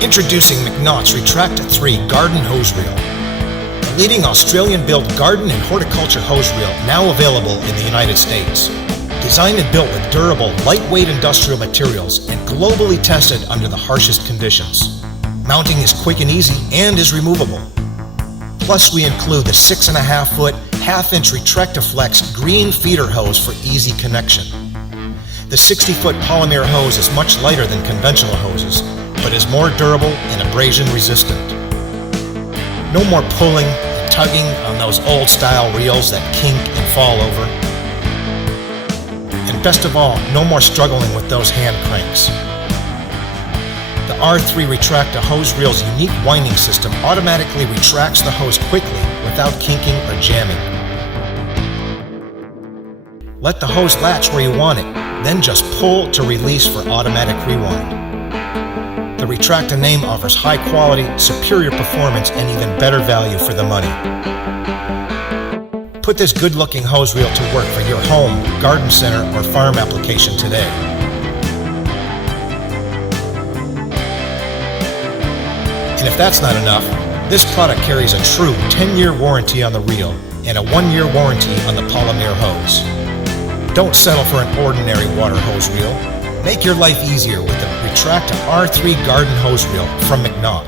Introducing Macnaught's RETRACTA 3 Garden Hose Reel, the leading Australian-built garden and horticulture hose reel now available in the United States. Designed and built with durable, lightweight industrial materials and globally tested under the harshest conditions. Mounting is quick and easy and is removable. Plus, we include the 6.5-foot, half-inch RETRACTA Flex green feeder hose for easy connection. The 60-foot polymer hose is much lighter than conventional hoses, but is more durable and abrasion resistant. No more pulling and tugging on those old-style reels that kink and fall over. And best of all, no more struggling with those hand cranks. The R3 Retractable Hose Reel's unique winding system automatically retracts the hose quickly without kinking or jamming. Let the hose latch where you want it, then just pull to release for automatic rewind. The RETRACTA name offers high quality, superior performance, and even better value for the money. Put this good-looking hose reel to work for your home, garden center, or farm application today. And if that's not enough, this product carries a true 10-year warranty on the reel and a 1-year warranty on the polymer hose. Don't settle for an ordinary water hose reel. Make your life easier with the RETRACTA R3 Garden Hose Reel from Macnaught.